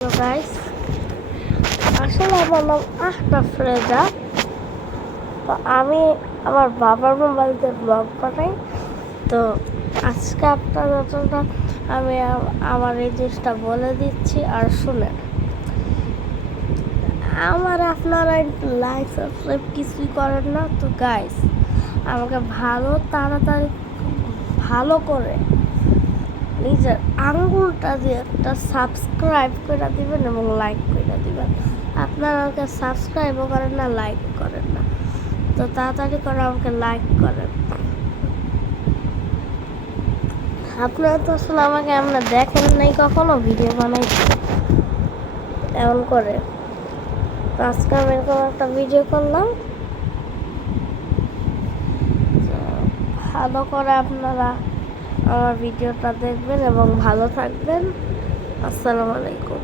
তো গাইস, আসলে আমার নাম আহনাফ রেজা। তো আমি আমার বাবার মোবাইলতে ব্লগ বানাই। তো আজকে আপনাদের জন্য আমি আমার এই জিনিসটা বলে দিচ্ছি আর শুনেন। আপনারা লাইক সাবস্ক্রাইব কিছুই করেন না। তো গাইস, আমাকে তাড়াতাড়ি ভালো করে নিজের আঙ্গুলটা দিয়ে একটা সাবস্ক্রাইব করে দিবেন এবং লাইক করে দিবেন। আপনারা আমাকে সাবস্ক্রাইবও করেন না, লাইক করেন না। তো তাড়াতাড়ি করে আমাকে লাইক করেন। আপনারা তো আসলে আমাকে দেখেন নাই কখনো ভিডিও বানাইতে এমন করে। আজকে আমি এরকম একটা ভিডিও করলাম। ভালো করে আপনারা আমার ভিডিওটা দেখবেন এবং ভালো থাকবেন। আসসালামু আলাইকুম।